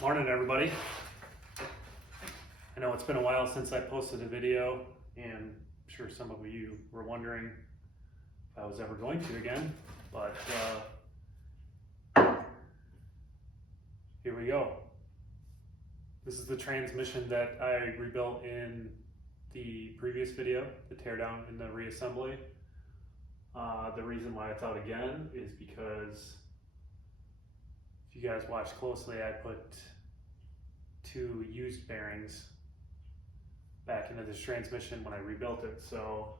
Morning, everybody. I know it's been a while since I posted a video, and I'm sure some of you were wondering if I was ever going to again, but here we go. This is the transmission that I rebuilt in the previous video, the teardown and the reassembly. The reason why it's out again is because if you guys watch closely, I put 2 used bearings back into this transmission when I rebuilt it, so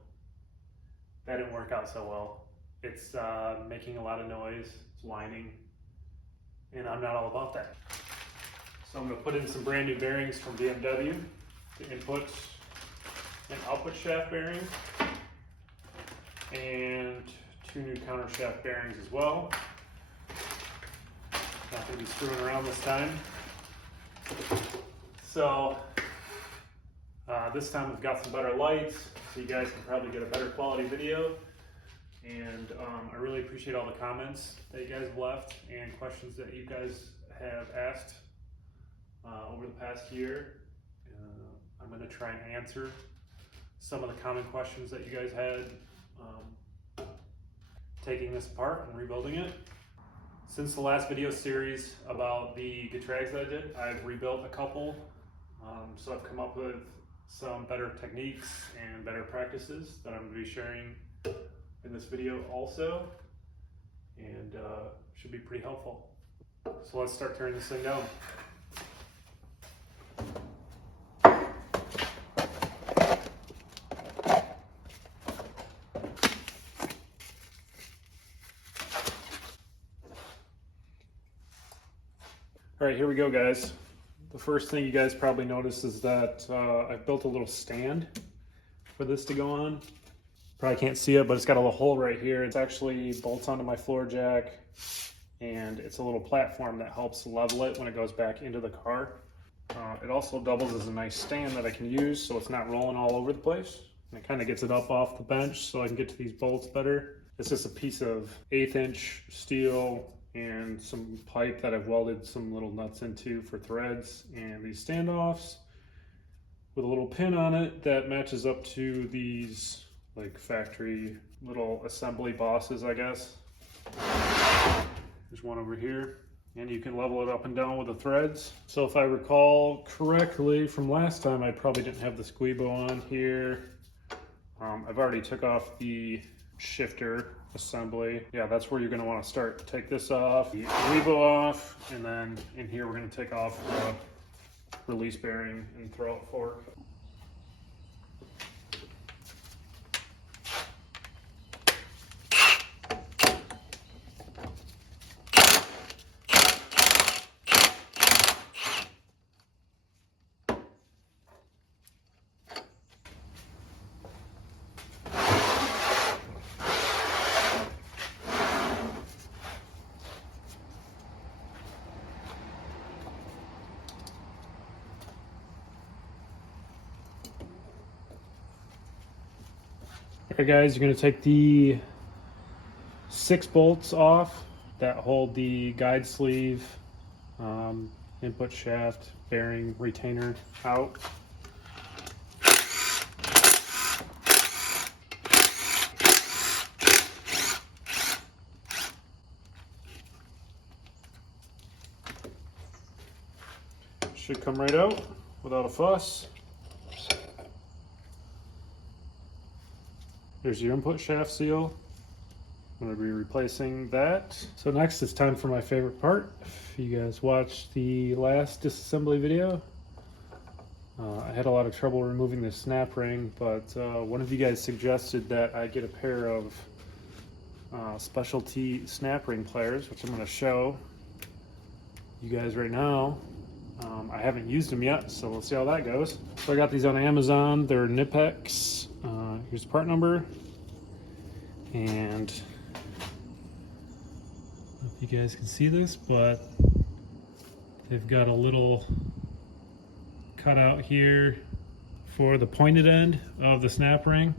that didn't work out so well. It's making a lot of noise, it's whining, and I'm not all about that. So I'm going to put in some brand new bearings from BMW, the input and output shaft bearings, and 2 new counter shaft bearings as well. Not going to be screwing around this time. So this time we've got some better lights, so you guys can probably get a better quality video. And I really appreciate all the comments that you guys have left and questions that you guys have asked over the past year. I'm going to try and answer some of the common questions that you guys had taking this apart and rebuilding it. Since the last video series about the Getrags that I did, I've rebuilt a couple. So I've come up with some better techniques and better practices that I'm going to be sharing in this video also, and should be pretty helpful. So let's start tearing this thing down. All right, here we go, guys. The first thing you guys probably noticed is that I've built a little stand for this to go on. Probably can't see it, but it's got a little hole right here. It's actually bolts onto my floor jack, and it's a little platform that helps level it when it goes back into the car. It also doubles as a nice stand that I can use so it's not rolling all over the place. And it kind of gets it up off the bench so I can get to these bolts better. It's just a piece of 1/8 inch steel and some pipe that I've welded some little nuts into for threads, and these standoffs with a little pin on it that matches up to these like factory little assembly bosses, I guess. There's one over here, and you can level it up and down with the threads. So if I recall correctly from last time, I probably didn't have the squeebo on here. I've already took off the shifter assembly. Yeah, that's where you're going to want to start. Take this off, the squeebo off, and then in here we're going to take off the release bearing and throw out fork. Alright guys, you're going to take the 6 bolts off that hold the guide sleeve, input shaft, bearing, retainer out. Should come right out without a fuss. There's your input shaft seal. I'm going to be replacing that. So next it's time for my favorite part. If you guys watched the last disassembly video, I had a lot of trouble removing the snap ring, but one of you guys suggested that I get a pair of specialty snap ring pliers, which I'm going to show you guys right now. I haven't used them yet, so we'll see how that goes. So I got these on Amazon. They're Nipex. Here's the part number, and I don't know if you guys can see this, but they've got a little cutout here for the pointed end of the snap ring.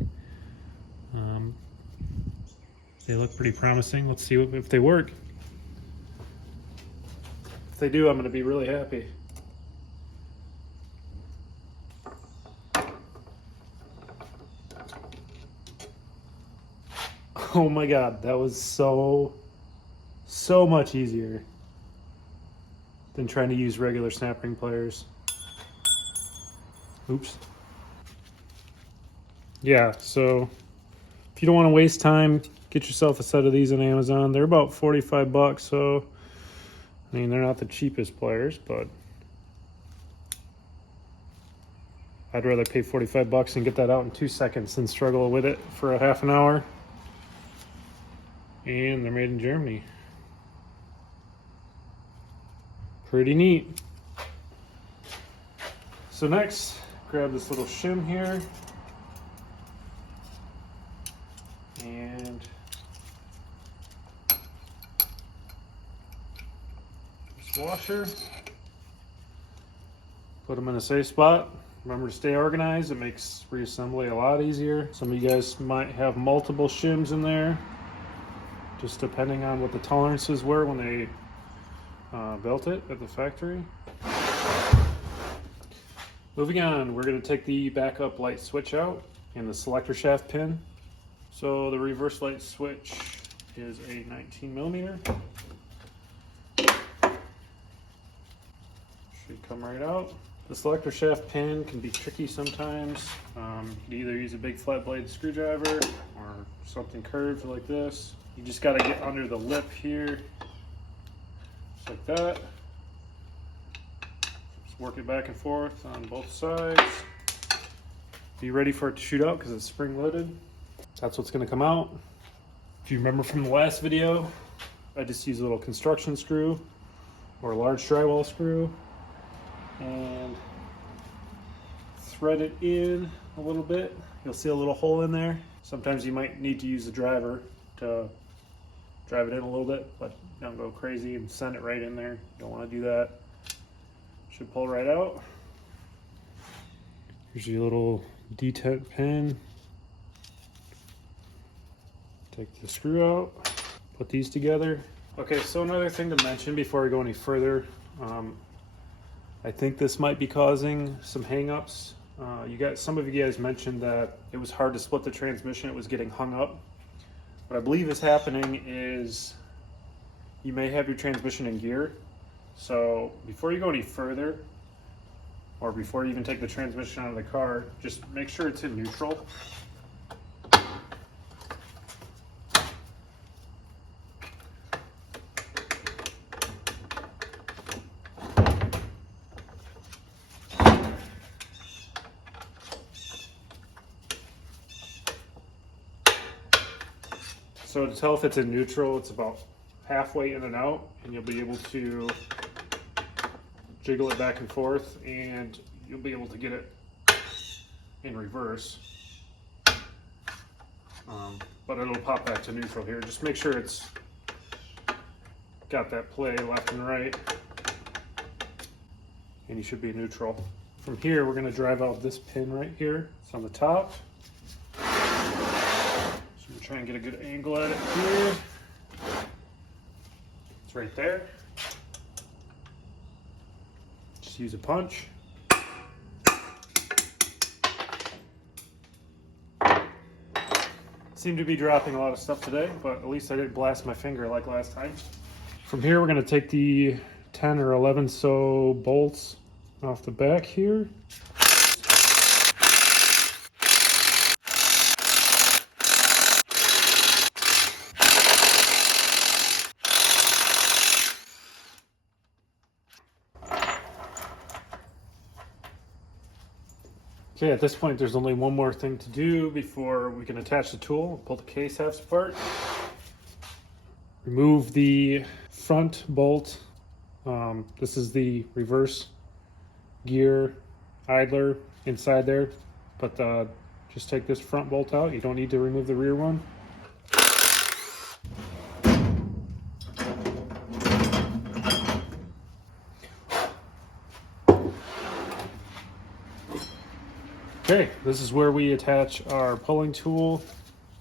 They look pretty promising. Let's see if they work. If they do, I'm gonna be really happy. Oh my God, that was so much easier than trying to use regular snap ring pliers. Oops. Yeah, so if you don't want to waste time, get yourself a set of these on Amazon. They're about 45 bucks, so I mean, they're not the cheapest pliers, but I'd rather pay 45 bucks and get that out in 2 seconds than struggle with it for a half an hour. And they're made in Germany. Pretty neat. So next, grab this little shim here. And this washer. Put them in a safe spot. Remember to stay organized. It makes reassembly a lot easier. Some of you guys might have multiple shims in there, just depending on what the tolerances were when they built it at the factory. Moving on, we're going to take the backup light switch out and the selector shaft pin. So the reverse light switch is a 19mm. Should come right out. The selector shaft pin can be tricky sometimes. You can either use a big flat blade screwdriver or something curved like this. You just got to get under the lip here, just like that. Just work it back and forth on both sides. Be ready for it to shoot out because it's spring loaded. That's what's going to come out. If you remember from the last video, I just used a little construction screw or a large drywall screw and thread it in a little bit. You'll see a little hole in there. Sometimes you might need to use the driver to drive it in a little bit, but don't go crazy and send it right in there. You don't want to do that. Should pull right out. Here's your little detent pin. Take the screw out, put these together. Okay, so another thing to mention before we go any further, I think this might be causing some hang-ups. Some of you guys mentioned that it was hard to split the transmission, it was getting hung up. What I believe is happening is you may have your transmission in gear. So before you go any further, or before you even take the transmission out of the car, just make sure it's in neutral. So to tell if it's in neutral, it's about halfway in and out, and you'll be able to jiggle it back and forth, and you'll be able to get it in reverse. But it'll pop back to neutral here. Just make sure it's got that play left and right, and you should be neutral. From here, we're going to drive out this pin right here. It's on the top. Try and get a good angle at it here. It's right there. Just use a punch. Seem to be dropping a lot of stuff today, but at least I didn't blast my finger like last time. From here, we're going to take the 10 or 11 so bolts off the back here. Okay, at this point there's only one more thing to do before we can attach the tool. Pull the case halves apart. Remove the front bolt. This is the reverse gear idler inside there, but just take this front bolt out. You don't need to remove the rear one. Okay, this is where we attach our pulling tool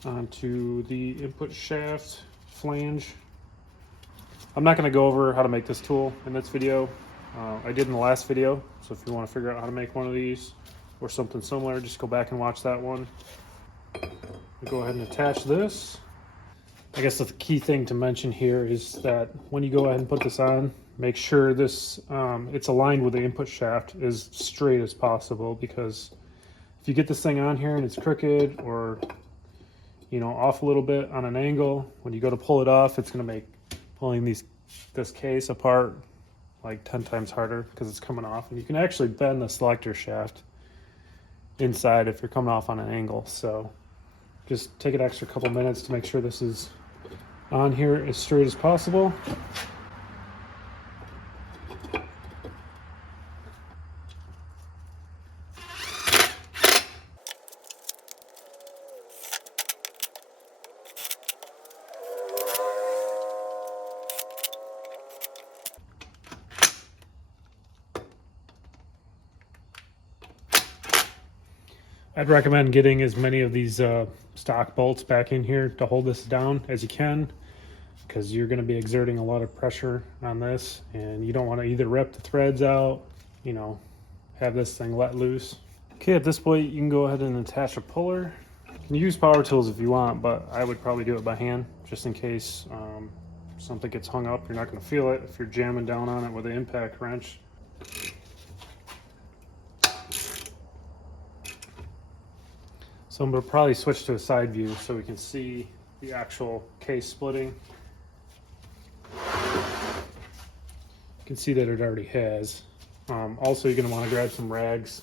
onto the input shaft flange I'm not going to go over how to make this tool in this video. I did in the last video, so if you want to figure out how to make one of these or something similar, just go back and watch that one. We'll go ahead and attach this. I guess the key thing to mention here is that when you go ahead and put this on, make sure this it's aligned with the input shaft as straight as possible, because if you get this thing on here and it's crooked or, you know, off a little bit on an angle, when you go to pull it off, it's going to make pulling this case apart like 10 times harder because it's coming off. And you can actually bend the selector shaft inside if you're coming off on an angle. So just take an extra couple minutes to make sure this is on here as straight as possible. I'd recommend getting as many of these stock bolts back in here to hold this down as you can, because you're going to be exerting a lot of pressure on this, and you don't want to either rip the threads out, you know, have this thing let loose. Okay, at this point you can go ahead and attach a puller. You can use power tools if you want, but I would probably do it by hand just in case something gets hung up. You're not going to feel it if you're jamming down on it with an impact wrench. So I'm going to probably switch to a side view so we can see the actual case splitting. You can see that it already has. Also, you're going to want to grab some rags,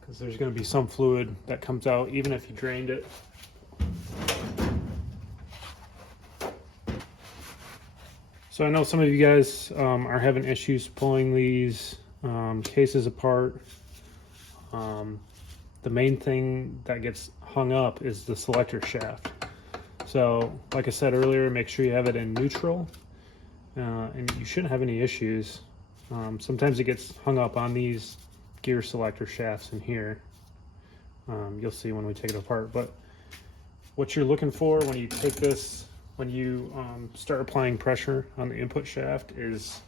because there's going to be some fluid that comes out even if you drained it. So I know some of you guys are having issues pulling these cases apart. The main thing that gets hung up is the selector shaft. So like I said earlier, make sure you have it in neutral, and you shouldn't have any issues. Sometimes it gets hung up on these gear selector shafts in here. You'll see when we take it apart. But what you're looking for when you take this, when you start applying pressure on the input shaft, is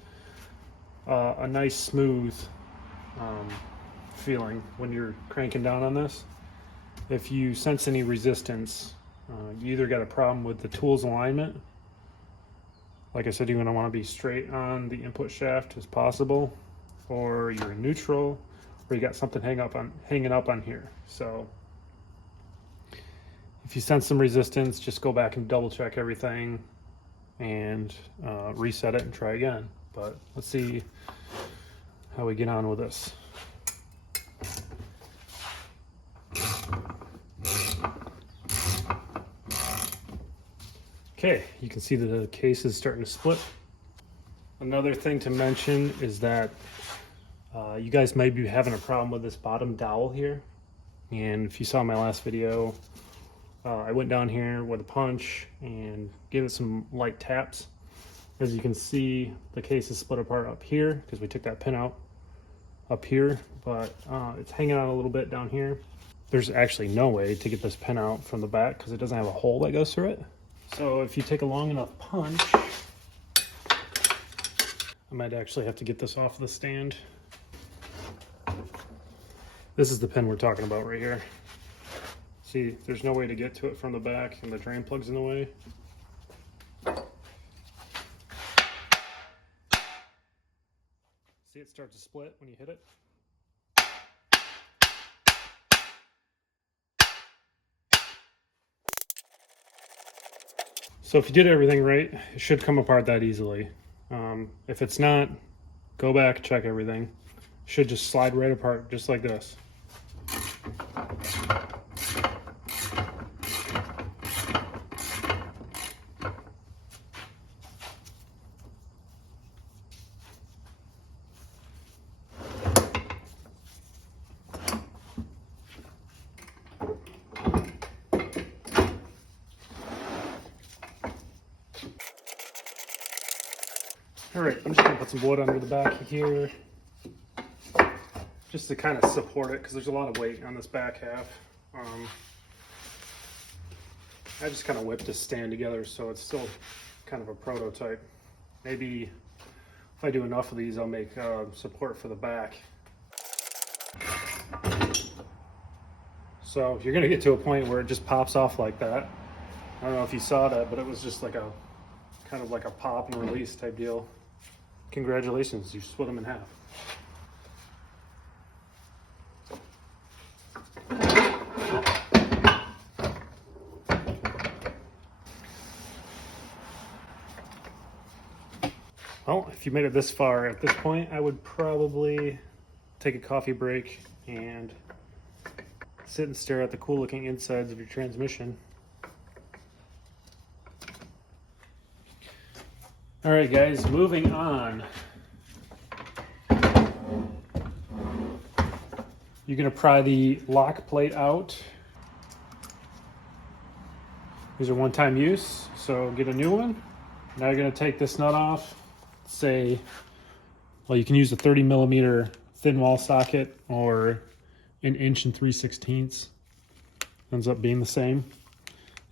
a nice smooth feeling when you're cranking down on this. If you sense any resistance, you either got a problem with the tool's alignment. Like I said, you're going to want to be straight on the input shaft as possible, or you're in neutral, or you got something hanging up on here. So if you sense some resistance, just go back and double check everything and reset it and try again. But let's see how we get on with this. Okay, you can see that the case is starting to split. Another thing to mention is that you guys may be having a problem with this bottom dowel here. And if you saw my last video, I went down here with a punch and gave it some light taps. As you can see, the case is split apart up here because we took that pin out up here, but it's hanging out a little bit down here. There's actually no way to get this pin out from the back because it doesn't have a hole that goes through it. So if you take a long enough punch, I might actually have to get this off the stand. This is the pin we're talking about right here. See, there's no way to get to it from the back, and the drain plug's in the way. See it start to split when you hit it? So if you did everything right, it should come apart that easily. If it's not, go back, check everything. It should just slide right apart, just like this. All right, I'm just gonna put some wood under the back here, just to kind of support it, because there's a lot of weight on this back half. I just kind of whipped this stand together so it's still kind of a prototype. Maybe if I do enough of these, I'll make support for the back. So you're gonna get to a point where it just pops off like that. I don't know if you saw that, but it was just like a kind of like a pop and release type deal. Congratulations, you split them in half. Well, if you made it this far at this point, I would probably take a coffee break and sit and stare at the cool looking insides of your transmission. All right, guys, moving on. You're gonna pry the lock plate out. These are one-time use, so get a new one. Now you're gonna take this nut off. Say, well, you can use a 30 millimeter thin wall socket or an 1 3/16. Ends up being the same.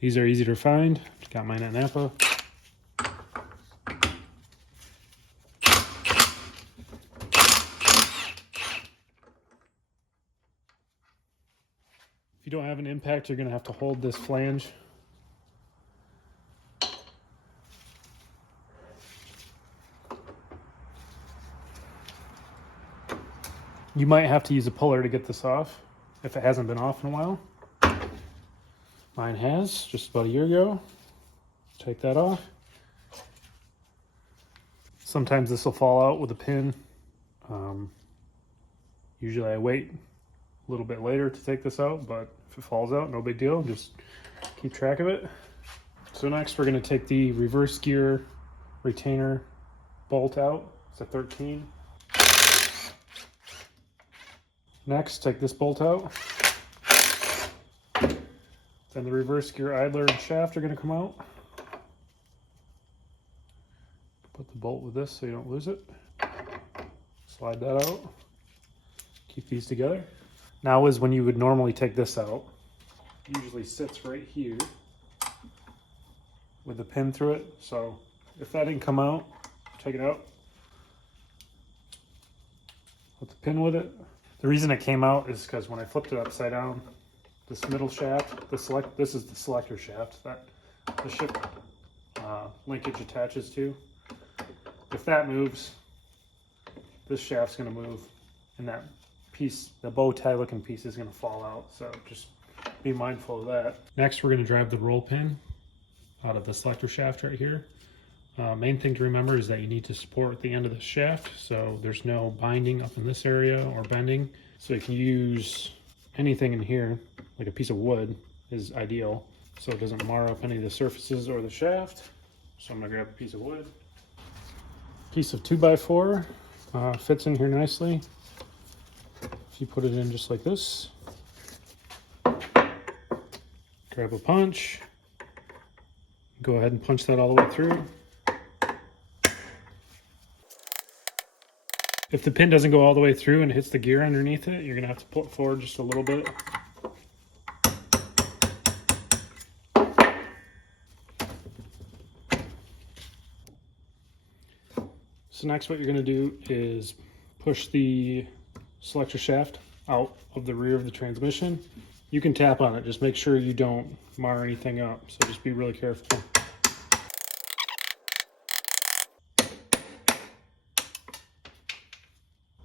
These are easy to find. Got mine at Napa. If you don't have an impact, you're going to have to hold this flange. You might have to use a puller to get this off if it hasn't been off in a while. Mine has, just about a year ago. Take that off. Sometimes this will fall out with a pin. Usually I wait a little bit later to take this out, but if it falls out, no big deal. Just keep track of it. So next we're going to take the reverse gear retainer bolt out. It's a 13. Next, take this bolt out. Then the reverse gear idler and shaft are going to come out. Put the bolt with this so you don't lose it. Slide that out. Keep these together. Now is when you would normally take this out. It usually sits right here with the pin through it. So if that didn't come out, take it out. Put the pin with it. The reason it came out is because when I flipped it upside down, this middle shaft, this is the selector shaft that the ship linkage attaches to. If that moves, this shaft's going to move, and that piece, the bow tie looking piece, is going to fall out. So just be mindful of that. Next, we're going to drive the roll pin out of the selector shaft right here. Main thing to remember is that you need to support the end of the shaft, so there's no binding up in this area or bending. So you can use anything in here, like a piece of wood is ideal, so it doesn't mar up any of the surfaces or the shaft. So I'm gonna grab a piece of wood. Piece of 2x4 fits in here nicely. If you put it in just like this, grab a punch, go ahead and punch that all the way through. If the pin doesn't go all the way through and hits the gear underneath it, you're going to have to pull it forward just a little bit. So next what you're going to do is push the selector shaft out of the rear of the transmission. You can tap on it, just make sure you don't mar anything up, so just be really careful.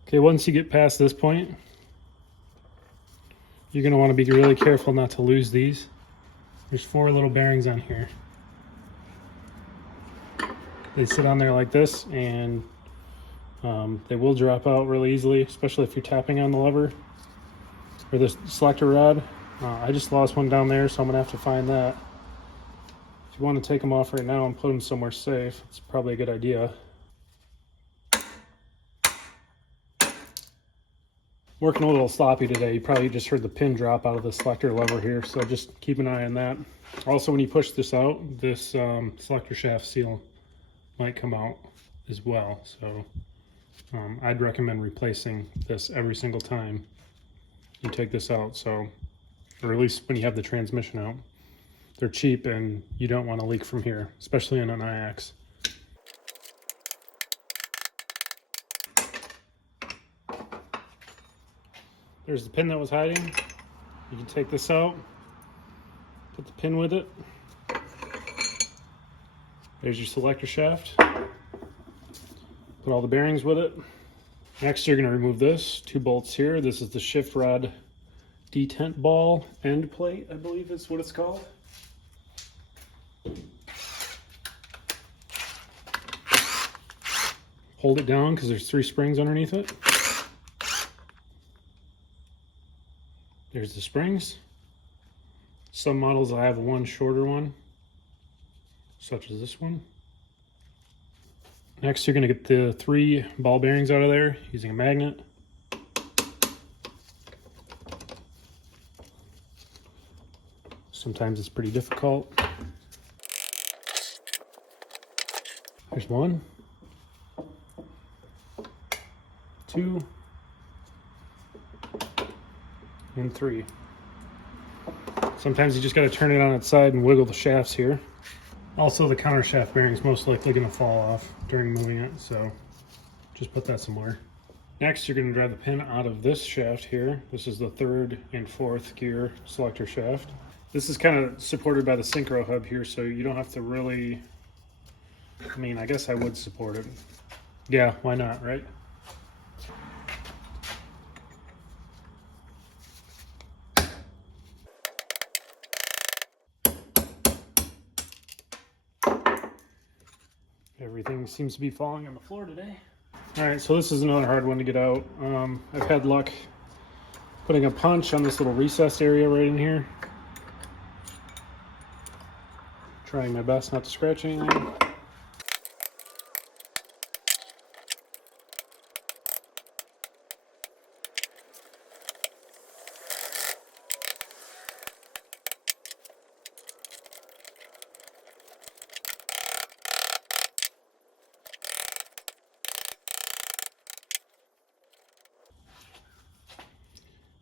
Okay, once you get past this point, you're going to want to be really careful not to lose these. There's 4 little bearings on here. They sit on there like this, and they will drop out really easily, especially if you're tapping on the lever or the selector rod. I just lost one down there, so I'm going to have to find that. If you want to take them off right now and put them somewhere safe, it's probably a good idea. Working a little sloppy today. You probably just heard the pin drop out of the selector lever here, so just keep an eye on that. Also, when you push this out, this selector shaft seal might come out as well, so I'd recommend replacing this every single time you take this out, so, or at least when you have the transmission out. They're cheap and you don't want to leak from here, especially in an IX. There's the pin that was hiding. You can take this out, put the pin with it. There's your selector shaft. Put all the bearings with it. Next, you're going to remove this, 2 bolts here. This is the shift rod detent ball end plate, I believe is what it's called. Hold it down because there's 3 springs underneath it. There's the springs. Some models will have one shorter one, such as this one. Next, you're going to get the 3 ball bearings out of there using a magnet. Sometimes it's pretty difficult. There's 1, 2, and 3. Sometimes you just got to turn it on its side and wiggle the shafts here. Also, the counter shaft bearing is most likely going to fall off during moving it, so just put that somewhere. Next, you're going to drive the pin out of this shaft here. This is the 3rd and 4th gear selector shaft. This is kind of supported by the synchro hub here, so you don't have to really, I mean, I guess I would support it. Yeah, why not, right? Everything seems to be falling on the floor today. All right, so this is another hard one to get out. I've had luck putting a punch on this little recessed area right in here. Trying my best not to scratch anything.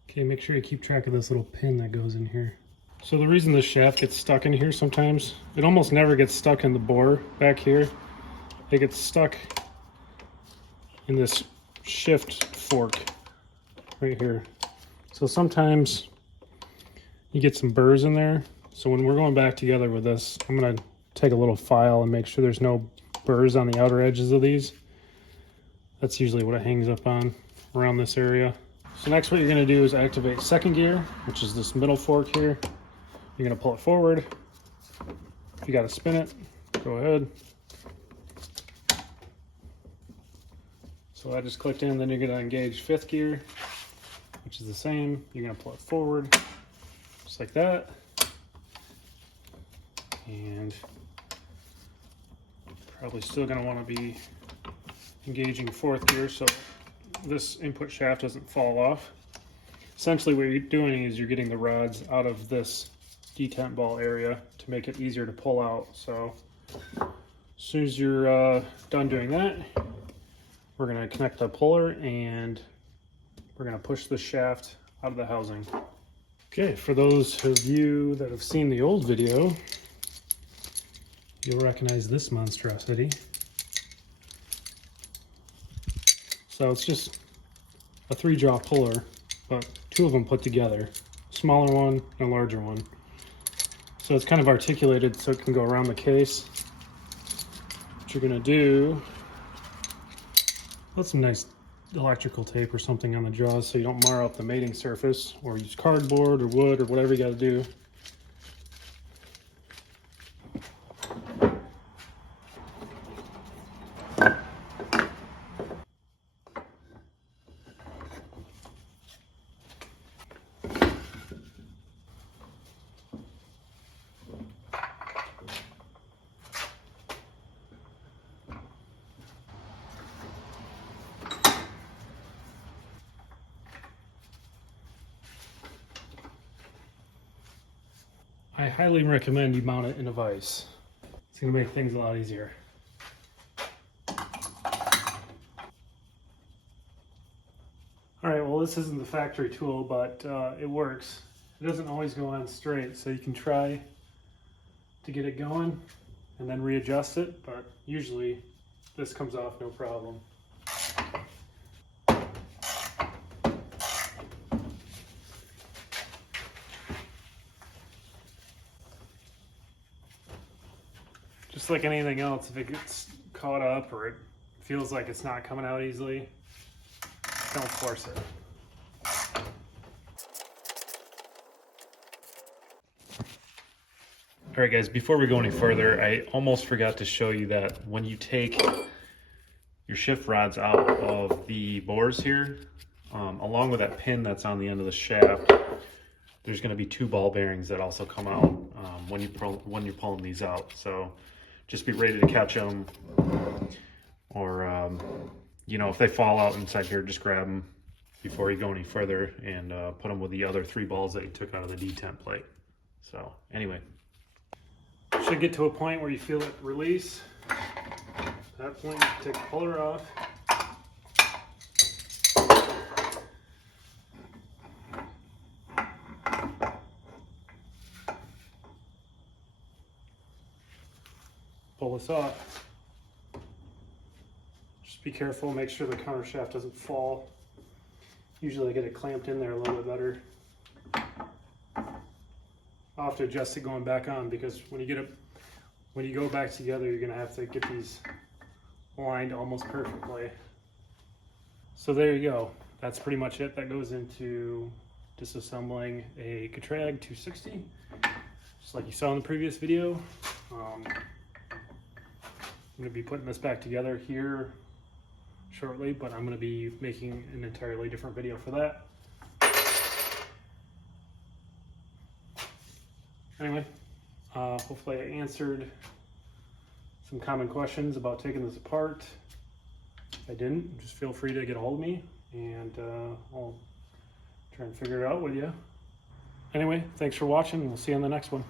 Okay, make sure you keep track of this little pin that goes in here. So the reason this shaft gets stuck in here sometimes, it almost never gets stuck in the bore back here. It gets stuck in this shift fork right here. So sometimes you get some burrs in there. So when we're going back together with this, I'm gonna take a little file and make sure there's no burrs on the outer edges of these. That's usually what it hangs up on, around this area. So next what you're going to do is activate 2nd gear, which is this middle fork here. You're going to pull it forward. If you got to spin it, go ahead. So that just clicked in. Then you're going to engage 5th gear, which is the same. You're going to pull it forward, just like that. And probably still going to want to be engaging 4th gear so this input shaft doesn't fall off. Essentially what you're doing is you're getting the rods out of this detent ball area to make it easier to pull out. So as soon as you're done doing that, we're going to connect the puller and we're going to push the shaft out of the housing. Okay, for those of you that have seen the old video, you'll recognize this monstrosity. So it's just a 3-jaw puller, but 2 of them put together. A smaller one and a larger one. So it's kind of articulated so it can go around the case. What you're gonna do, put some nice electrical tape or something on the jaws so you don't mar up the mating surface, or use cardboard or wood or whatever you gotta do. I highly recommend you mount it in a vise. It's going to make things a lot easier. Alright, well this isn't the factory tool, but it works. It doesn't always go on straight, so you can try to get it going and then readjust it, but usually this comes off no problem. like anything else, if it gets caught up or it feels like it's not coming out easily, don't force it. All right guys, before we go any further, I almost forgot to show you that when you take your shift rods out of the bores here, along with that pin that's on the end of the shaft, there's going to be 2 ball bearings that also come out when you're pulling these out. So just be ready to catch them, or you know, if they fall out inside here, just grab them before you go any further and put them with the other 3 balls that you took out of the detent plate. So anyway, should get to a point where you feel it release. At that point, you take the puller off. Pull this off. Just be careful, make sure the counter shaft doesn't fall. Usually I get it clamped in there a little bit better. I'll have to adjust it going back on, because when you go back together, you're gonna have to get these aligned almost perfectly. So there you go. That's pretty much it. That goes into disassembling a Getrag 260, just like you saw in the previous video. I'm going to be putting this back together here shortly, but I'm going to be making an entirely different video for that. Anyway, hopefully I answered some common questions about taking this apart. If I didn't, just feel free to get a hold of me, and I'll try and figure it out with you. Anyway, thanks for watching. We'll see you on the next one.